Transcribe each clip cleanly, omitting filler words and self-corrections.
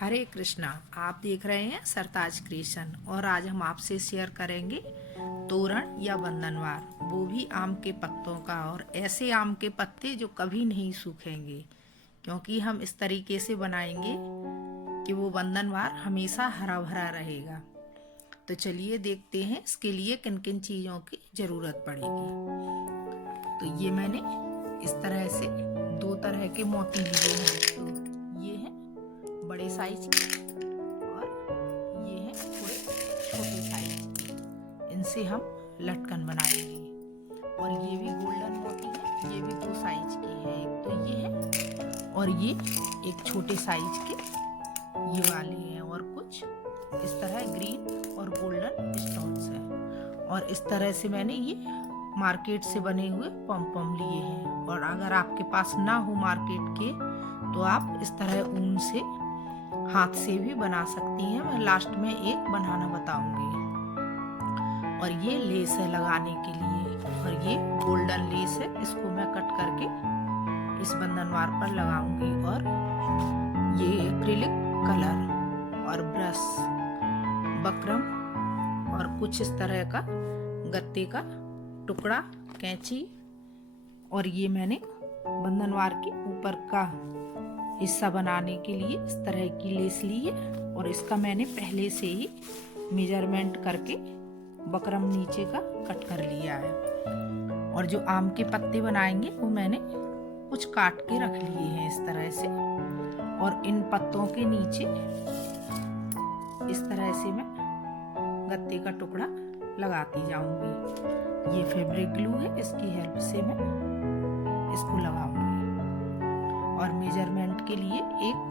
हरे कृष्णा। आप देख रहे हैं सरताज क्रिएशन और आज हम आपसे शेयर करेंगे तोरण या बंधनवार, वो भी आम के पत्तों का। और ऐसे आम के पत्ते जो कभी नहीं सूखेंगे, क्योंकि हम इस तरीके से बनाएंगे कि वो बंधनवार हमेशा हरा भरा रहेगा। तो चलिए देखते हैं इसके लिए किन किन चीज़ों की ज़रूरत पड़ेगी। तो ये मैंने इस तरह से 2 तरह के मोती लिए हैं। तो ये हैं बड़े साइज के और ये हैं थोड़े छोटे साइज के। इनसे हम लटकन बनाएंगे। और ये भी गोल्डन मोती है, ये भी 2 साइज के हैं। एक तो ये है और ये एक छोटे साइज के ये वाले हैं। और कुछ इस तरह ग्रीन और गोल्डन स्टोन्स हैं। और इस तरह से मैंने ये मार्केट से बने हुए पम पम लिए हैं। और अगर आपके पास ना हो मार्केट के तो आप इस तरह ऊन से हाथ से भी बना सकती हैं। मैं लास्ट में एक बनाना बताऊंगी। और ये लेस है लगाने के लिए, और ये गोल्डन लेस है। इसको मैं कट करके इस बंधनवार पर लगाऊंगी। और ये एक्रिलिक कलर और ब्रश, बकरम और कुछ इस तरह का गत्ते का टुकड़ा, कैंची। और ये मैंने बंधनवार के ऊपर का हिस्सा बनाने के लिए इस तरह की लेस ली है। और इसका मैंने पहले से ही मेजरमेंट करके बकरम नीचे का कट कर लिया है। और जो आम के पत्ते बनाएंगे वो मैंने कुछ काट के रख लिए हैं इस तरह से। और इन पत्तों के नीचे इस तरह से मैं गत्ते का टुकड़ा लगाती जाऊंगी। ये फैब्रिक ग्लू है, इसकी हेल्प से मैं इसको लगाऊंगी। और मेजरमेंट के लिए एक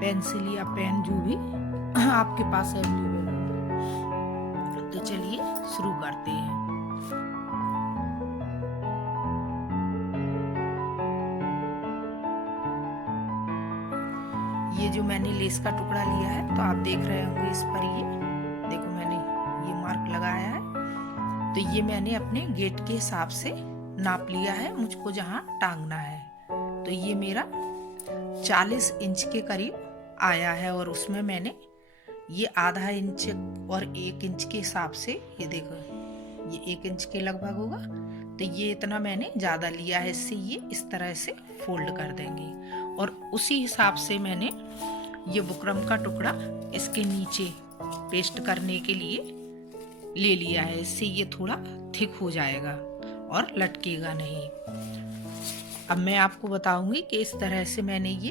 पेंसिल या पेन जो भी आपके पास अवेलेबल हो। तो चलिए शुरू करते हैं। ये जो मैंने लेस का टुकड़ा लिया है, तो आप देख रहे होंगे इस पर ये देखो मैंने ये मार्क लगाया है। तो ये मैंने अपने गेट के हिसाब से नाप लिया है, मुझको जहाँ टांगना है। तो ये मेरा 40 इंच के करीब आया है। और उसमें मैंने ये आधा इंच और 1 इंच के हिसाब से, ये देखो ये 1 इंच के लगभग होगा। तो ये इतना मैंने ज़्यादा लिया है, इससे ये इस तरह से फोल्ड कर देंगे। और उसी हिसाब से मैंने ये बुकरम का टुकड़ा इसके नीचे पेस्ट करने के लिए ले लिया है। इससे ये थोड़ा थिक हो जाएगा और लटकेगा नहीं। अब मैं आपको बताऊंगी कि इस तरह से मैंने ये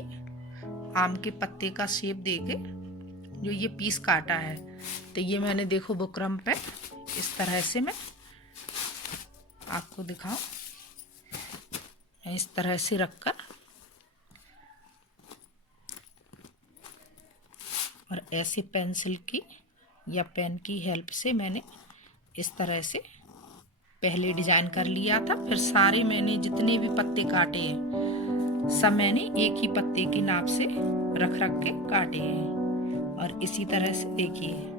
आम के पत्ते का शेप देके जो ये पीस काटा है। तो ये मैंने देखो बुकरम पे इस तरह से मैं आपको दिखाऊं, मैं इस तरह से रखकर और ऐसे पेंसिल की या पेन की हेल्प से मैंने इस तरह से पहले डिजाइन कर लिया था। फिर सारे मैंने जितने भी पत्ते काटे हैं सब मैंने एक ही पत्ते के नाप से रख रख के काटे हैं। और इसी तरह से देखिए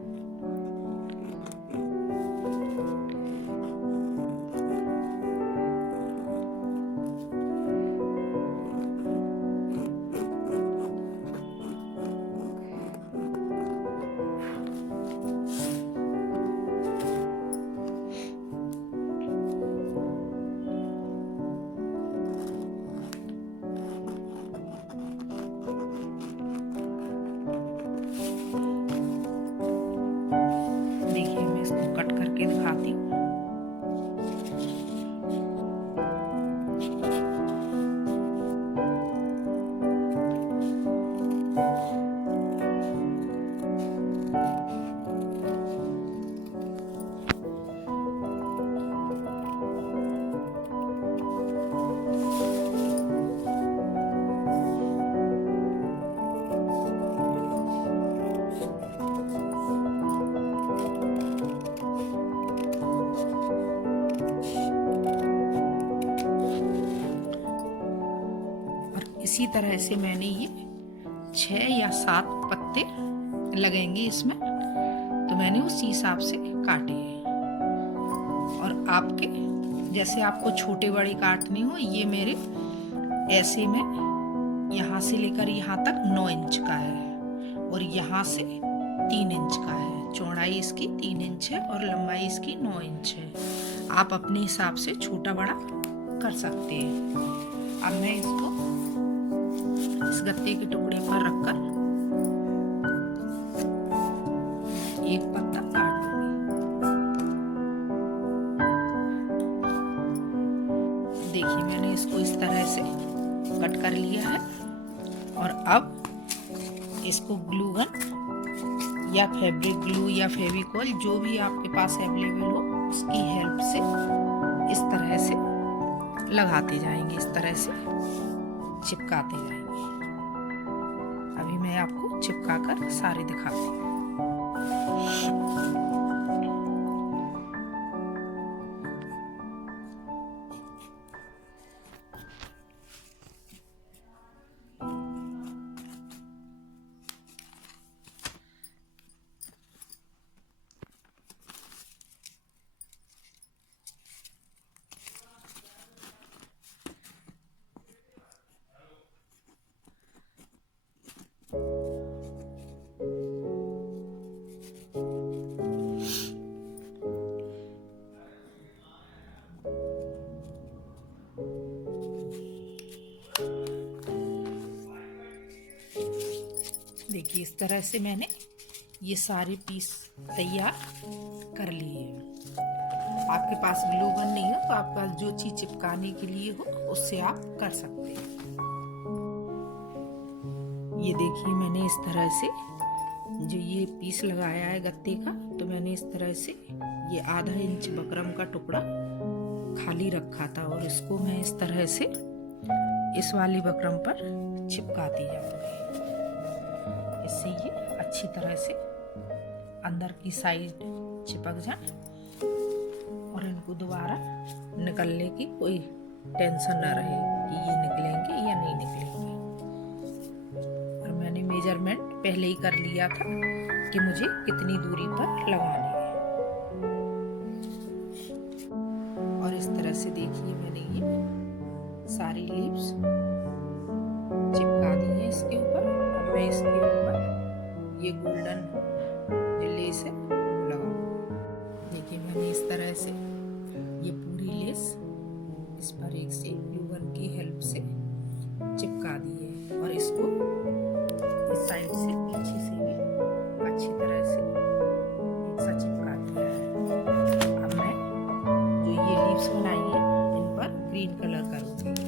मैं इसको कट करके दिखाती हूँ। इसी तरह से मैंने ये 6 या 7 पत्ते लगेंगे इसमें, तो मैंने उसी हिसाब से काटे हैं। और आपके जैसे आपको छोटे बड़े काटने हो, ये मेरे ऐसे में यहाँ से लेकर यहाँ तक 9 इंच का है। यहाँ से 3 इंच का है। चौड़ाई इसकी 3 इंच है और लंबाई इसकी 9 इंच है। आप अपने हिसाब से छोटा बड़ा कर सकते हैं। अब मैं इसको इस गत्ते के टुकड़े पर रखकर एक पत्ता काट दूंगी। देखिए मैंने इसको इस तरह से कट कर लिया है और अब इसको ग्लू गन या फैब्रिक ग्लू या फेविकॉल जो भी आपके पास अवेलेबल हो उसकी हेल्प से इस तरह से लगाते जाएंगे, इस तरह से चिपकाते जाएंगे। अभी मैं आपको चिपका कर सारे दिखाती हूँ। देखिए इस तरह से मैंने ये सारे पीस तैयार कर लिए हैं। आपके पास ग्लू गन नहीं है तो आपके पास जो चीज चिपकाने के लिए हो उससे आप कर सकते हैं। ये देखिए मैंने इस तरह से जो ये पीस लगाया है गत्ते का, तो मैंने इस तरह से ये आधा इंच बकरम का टुकड़ा खाली रखा था और इसको मैं इस तरह से इस वाली बकरम पर चिपकाती जाऊंगी। इससे ये अच्छी तरह से अंदर की साइड चिपक जाए और इनको दोबारा निकलने की कोई टेंशन ना रहे कि ये निकलेंगे या नहीं निकलेंगे। और मैंने मेजरमेंट पहले ही कर लिया था कि मुझे कितनी दूरी पर लगाने हैं। और इस तरह से देखिए मैंने ये सारी लीव्स चिपका दी है इसके ऊपर। अब मैं इसके ऊपर ये गोल्डन जो लेस है लगाऊंगी। देखिए मैंने इस तरह से ये पूरी लेस इस पर एक से ग्लू गन की हेल्प से चिपका दी है और इसको इस साइड से पीछे से भी अच्छी तरह से एक साथ चिपका दिया है। अब मैं जो ये लीव्स बनाई है इन पर ग्रीन कलर करूंगी।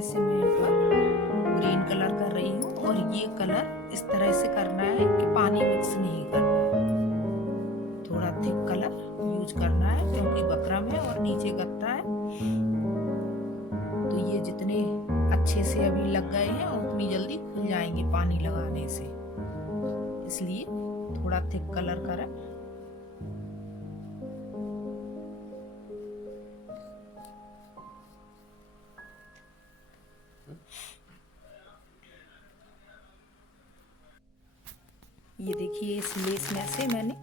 से मैं इन पर ग्रीन कलर कर रही हूँ और ये कलर इस तरह से करना है कि पानी मिक्स नहीं करना, थोड़ा थिक कलर यूज करना है क्योंकि बकरम है और नीचे गत्ता है। तो ये जितने अच्छे से अभी लग गए हैं उतनी जल्दी खुल जाएंगे पानी लगाने से, इसलिए थोड़ा थिक कलर करें। ये देखिए इस लेस में से मैंने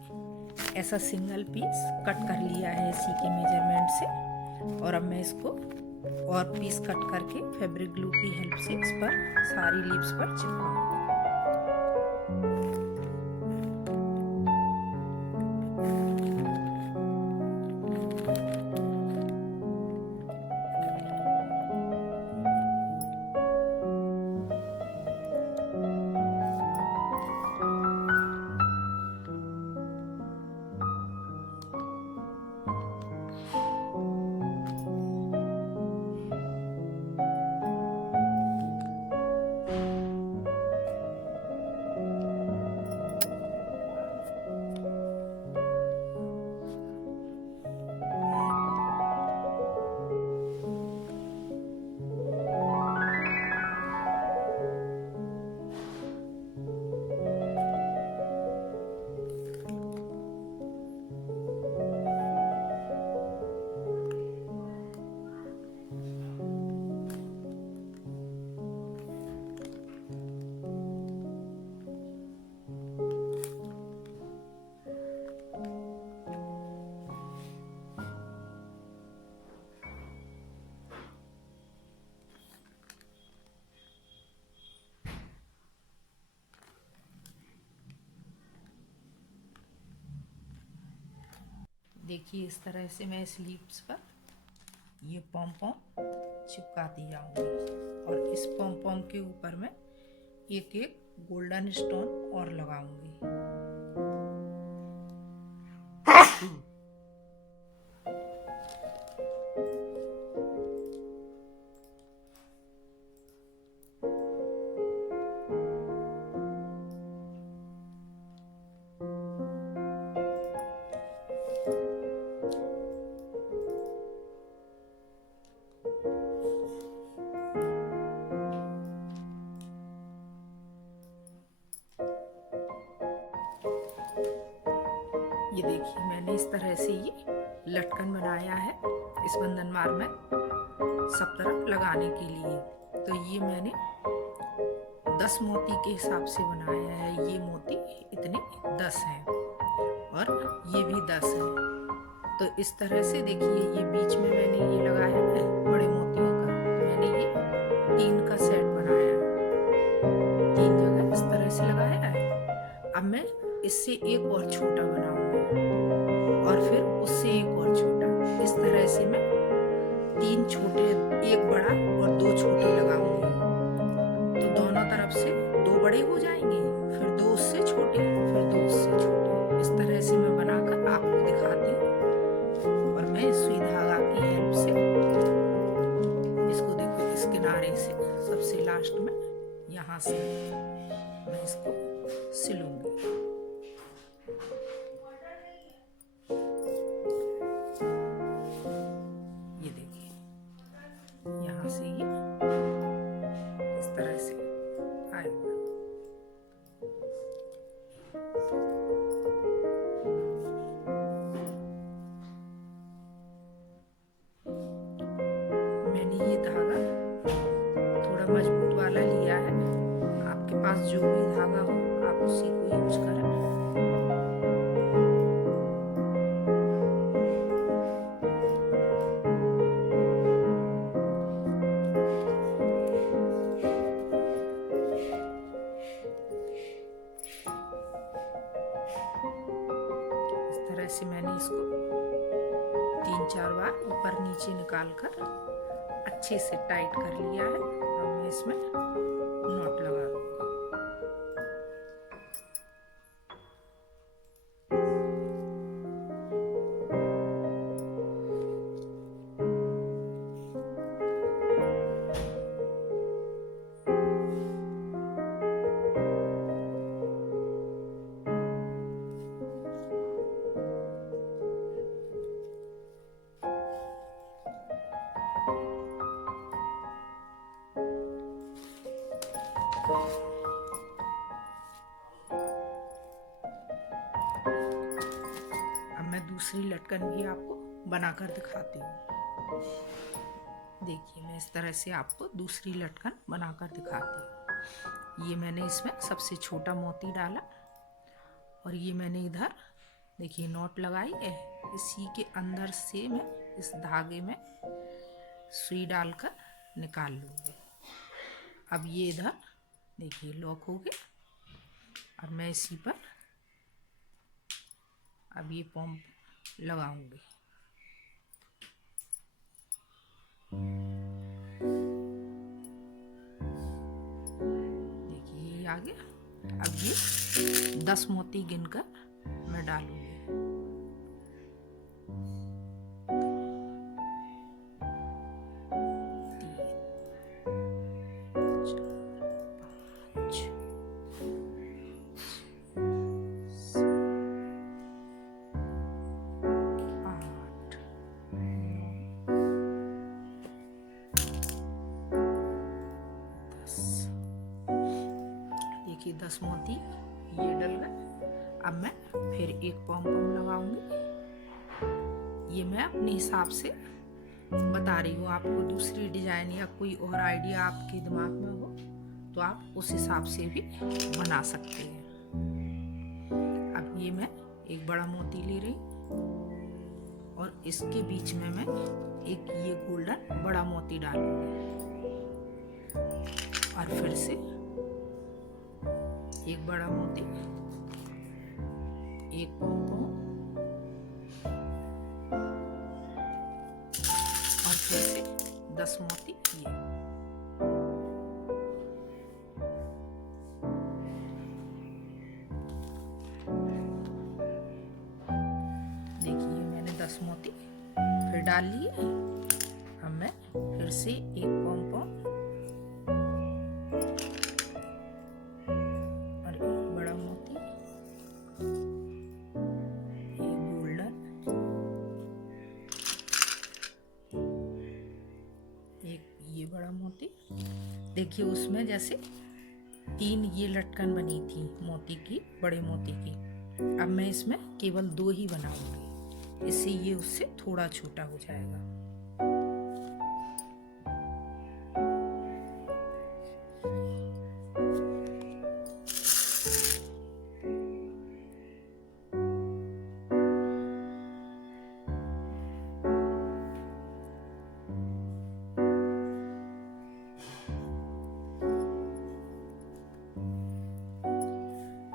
ऐसा सिंगल पीस कट कर लिया है इसी के मेजरमेंट से। और अब मैं इसको और पीस कट करके फैब्रिक ग्लू की हेल्प से इस पर सारी लीव्स पर चिपकाऊंगी। देखिए इस तरह से मैं स्लीव्स पर ये पॉम पॉम चिपकाती जाऊंगी और इस पॉम पॉम के ऊपर मैं एक एक गोल्डन स्टोन और लगाऊंगी। ये देखिए मैंने इस तरह से ये लटकन बनाया है इस बंधनवार में सब तरफ लगाने के लिए। तो ये मैंने 10 मोती के हिसाब से बनाया है। ये मोती इतने 10 हैं और ये भी 10 हैं। तो इस तरह से देखिए ये बीच में मैंने ये लगाया है बड़े मोतियों का। मैंने ये 3 का सेट बनाया है, 3 जगह इस तरह से लगाया है। अब मैं इससे एक और छोटा बनाऊंगी और फिर उससे एक और छोटा। इस तरह से मैं 3 छोटे, एक बड़ा और 2 छोटे लगाऊंगी। तो दोनों तरफ से 2 बड़े हो जाएंगे, फिर 2 उससे छोटे, फिर 2 उससे छोटे। इस तरह से मैं बनाकर आपको दिखाती हूँ। और मैं सुई धागा की हेल्प से इसको देखो इस किनारे से सबसे लास्ट में यहाँ से मैं इसको सिलूंगी। ये देखिए यहाँ से ये इस तरह से आएगा। मैंने ये धागा थोड़ा मजबूत वाला लिया है। आपके पास जो भी धागा हो आप उसी को यूज करें। इस तरह से मैंने इसको 3-4 बार ऊपर नीचे निकाल कर अच्छे से टाइट कर लिया है। अब मैं इसमें नॉट लगा दूंगी। अब मैं दूसरी लटकन भी आपको बनाकर दिखाती हूँ। देखिए मैं इस तरह से आपको दूसरी लटकन बनाकर दिखाती हूँ। ये मैंने इसमें सबसे छोटा मोती डाला और ये मैंने इधर देखिए नॉट लगाई है। इसी के अंदर से मैं इस धागे में सुई डालकर निकाल लूँगी। अब ये इधर देखिए लॉक हो गया। अब मैं इसी पर अब ये पॉम लगाऊंगी। देखिए ये आ गया। अब ये 10 मोती गिनकर मैं डालूंगी। देखिए 10 मोती ये डल गए। अब मैं फिर एक पॉम पॉम लगाऊंगी। ये मैं अपने हिसाब से बता रही हूँ आपको। दूसरी डिजाइन या कोई और आइडिया आपके दिमाग में हो तो आप उस हिसाब से भी बना सकते हैं। अब ये मैं एक बड़ा मोती ले रही और इसके बीच में मैं एक ये गोल्डन बड़ा मोती डालूंगी और फिर से एक बड़ा मोती, एक पॉम पॉम 10 मोती ये। देखिए मैंने 10 मोती फिर डाल लिए। अब मैं फिर से एक पॉम और एक बड़ा मोती, एक गोल्डन, एक ये बड़ा मोती। देखिए उसमें जैसे 3 ये लटकन बनी थी मोती की, बड़े मोती की। अब मैं इसमें केवल 2 ही बनाऊंगी, इससे ये उससे थोड़ा छोटा हो जाएगा।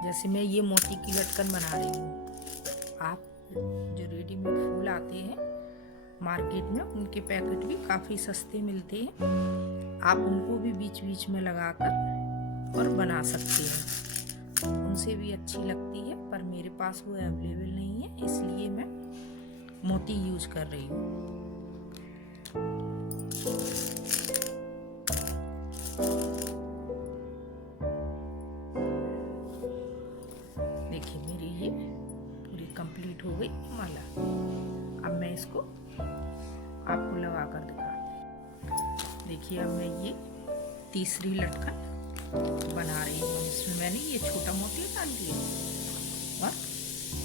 जैसे मैं ये मोती की लटकन बना रही हूँ, आप जो रेडीमेड फूल आते हैं मार्केट में उनके पैकेट भी काफ़ी सस्ते मिलते हैं। आप उनको भी बीच बीच में लगाकर और बना सकते हैं, उनसे भी अच्छी लगती है। पर मेरे पास वो अवेलेबल नहीं है, इसलिए मैं मोती यूज कर रही हूँ। देखिए मेरी ये पूरी कंप्लीट हो गई माला। अब मैं इसको आपको लगा कर दिखाती। देखिए अब मैं ये तीसरी लटकन बना रही हूँ। इसमें मैंने ये छोटा मोती डाल दिया और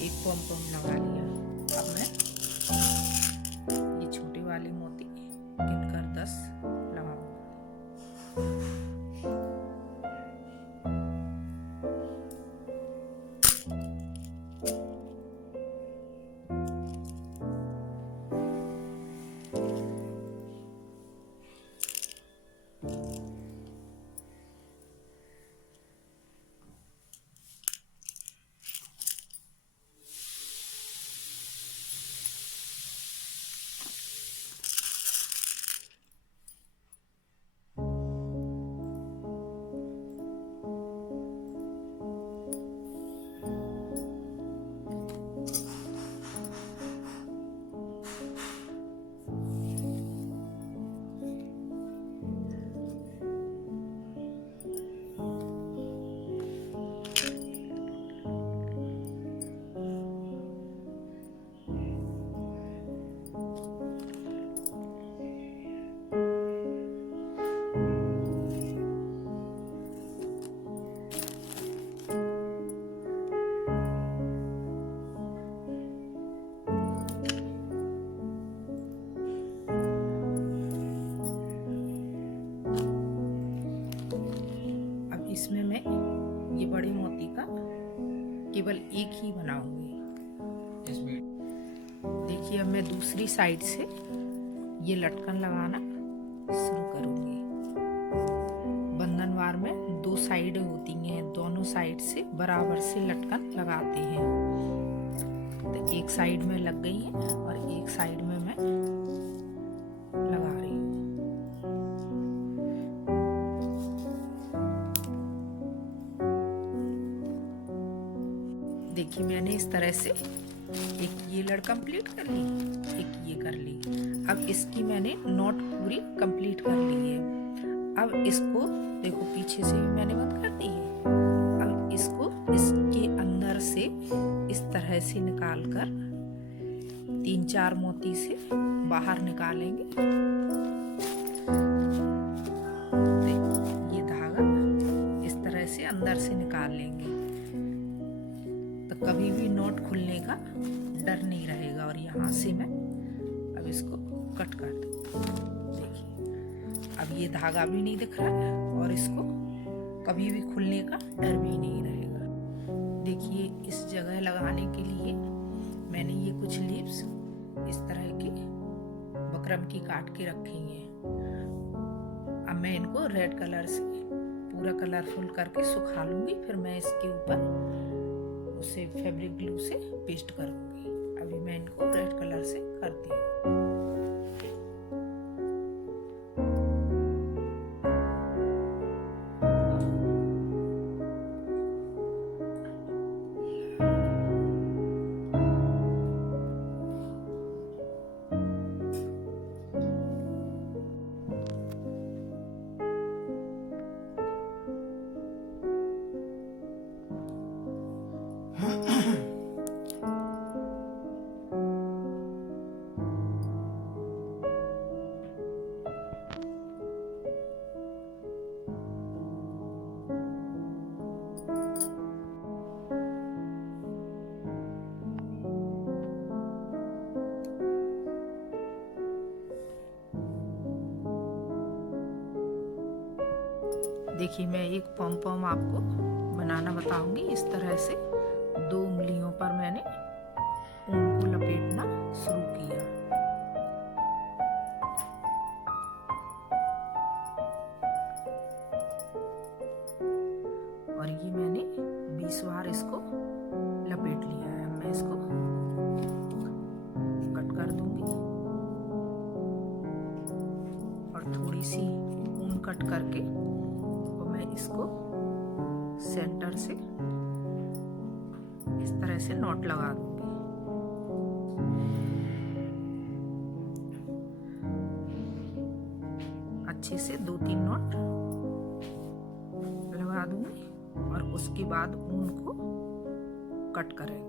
एक पॉम लगा लिया। अब मैं ये छोटे वाले मोती गिनकर 10 लगाऊंगा। इसमें मैं ये बड़े मोती का केवल एक ही बनाऊंगी। देखिए अब मैं दूसरी साइड से ये लटकन लगाना शुरू करूंगी। बंधनवार में 2 साइड होती हैं, दोनों साइड से बराबर से लटकन लगाते हैं। तो एक साइड में लग गई है और एक साइड में मैं लगा रही हूँ। देखिए मैंने इस तरह से एक ये लड़ कंप्लीट कर ली, एक ये कर ली। अब इसकी मैंने नॉट पूरी कंप्लीट कर ली है। अब इसको देखो पीछे से भी मैंने बंद कर दी है। अब इसको इसके अंदर से इस तरह से निकाल कर 3-4 मोती से बाहर निकालेंगे। ये धागा इस तरह से अंदर से निकाल लेंगे, तो कभी भी नॉट खुलने का डर नहीं रहेगा। और यहाँ से मैं अब इसको कट कर दूँ। देखिए अब ये धागा भी नहीं दिख रहा है और इसको कभी भी खुलने का डर भी नहीं रहेगा। देखिए इस जगह लगाने के लिए मैंने ये कुछ लीव्स इस तरह की बकरम की काट के रखी हैं। अब मैं इनको रेड कलर से पूरा कलरफुल करके सुखा लूँगी, फिर मैं इसके ऊपर उसे फैब्रिक ग्लू से पेस्ट करूँगी। अभी मैं इनको रेड कलर से करती हूँ। देखिए मैं एक पॉम पॉम आपको बनाना बताऊंगी। इस तरह से 2 उंगलियों पर मैंने ऊन को लपेटना शुरू किया। और ये मैंने 20 बार इसको लपेट लिया है। मैं इसको कट कर दूंगी और थोड़ी सी ऊन कट करके और मैं इसको सेंटर से इस तरह से नॉट लगा दूंगी। अच्छे से 2-3 नॉट लगा दूंगी और उसके बाद ऊन को कट करेंगे।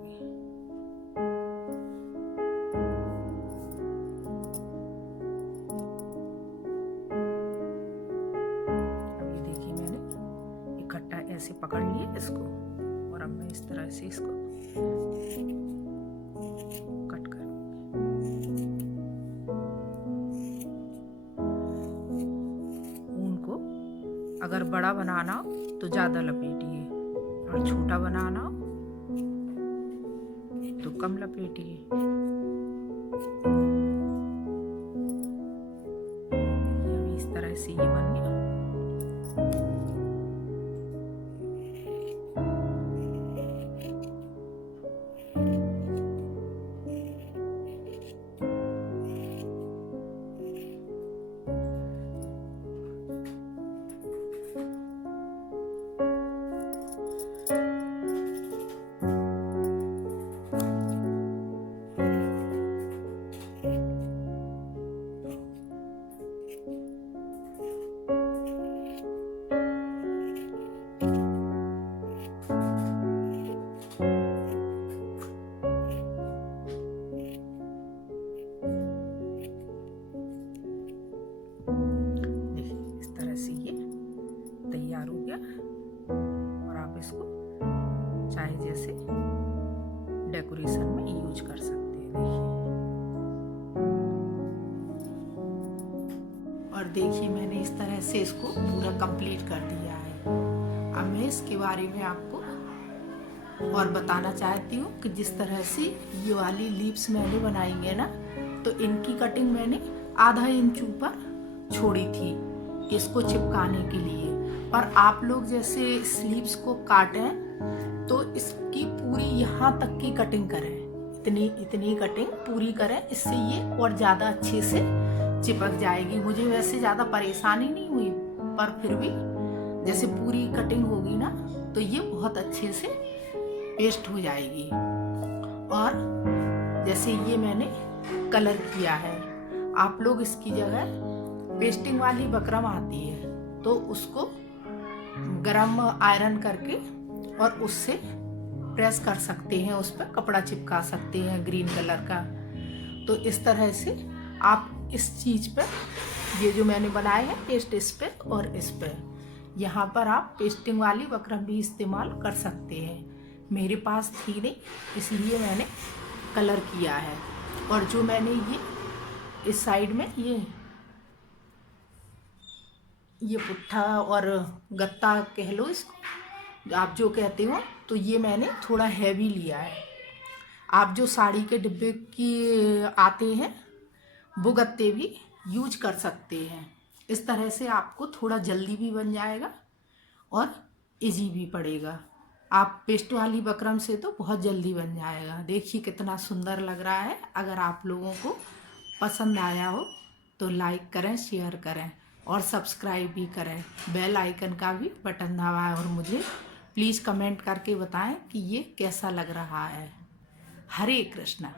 अब ये देखिए मैंने इकट्ठा ऐसे पकड़ लिया इसको और अब मैं इस तरह से इसको कट करूंगी। ऊन को अगर बड़ा बनाना हो तो ज़्यादा लपेटिए और छोटा बनाना हो तो कम लपेटिए। अभी इस तरह से ये बन गया। तैयार हो गया और आप इसको चाहे जैसे डेकोरेशन में यूज कर सकते हैं। देखिए और देखिए मैंने इस तरह से इसको पूरा कंप्लीट कर दिया है। अब मैं इसके बारे में आपको और बताना चाहती हूँ कि जिस तरह से ये वाली लीव्स मैंने बनाई है ना, तो इनकी कटिंग मैंने आधा इंच ऊपर छोड़ी थी इसको चिपकाने के लिए। पर आप लोग जैसे स्लीव्स को काटें तो इसकी पूरी यहाँ तक की कटिंग करें, इतनी कटिंग पूरी करें, इससे ये और ज़्यादा अच्छे से चिपक जाएगी। मुझे वैसे ज़्यादा परेशानी नहीं हुई, पर फिर भी जैसे पूरी कटिंग होगी ना तो ये बहुत अच्छे से पेस्ट हो जाएगी। और जैसे ये मैंने कलर किया है, आप लोग इसकी जगह पेस्टिंग वाली बकरम आती है तो उसको गरम आयरन करके और उससे प्रेस कर सकते हैं, उस पर कपड़ा चिपका सकते हैं ग्रीन कलर का। तो इस तरह से आप इस चीज़ पर, ये जो मैंने बनाए हैं पेस्ट, इस पे और इस पे, यहाँ पर आप पेस्टिंग वाली बकरम भी इस्तेमाल कर सकते हैं। मेरे पास थी नहीं इसलिए मैंने कलर किया है। और जो मैंने ये इस साइड में ये पुट्ठा और गत्ता कह लो इसको, आप जो कहते हो, तो ये मैंने थोड़ा हैवी लिया है। आप जो साड़ी के डिब्बे की आते हैं वो गत्ते भी यूज कर सकते हैं। इस तरह से आपको थोड़ा जल्दी भी बन जाएगा और इजी भी पड़ेगा। आप पेस्ट वाली बकरम से तो बहुत जल्दी बन जाएगा। देखिए कितना सुंदर लग रहा है। अगर आप लोगों को पसंद आया हो तो लाइक करें, शेयर करें और सब्सक्राइब भी करें। बेल आइकन का भी बटन दबाएं और मुझे प्लीज़ कमेंट करके बताएं कि ये कैसा लग रहा है। हरे कृष्णा।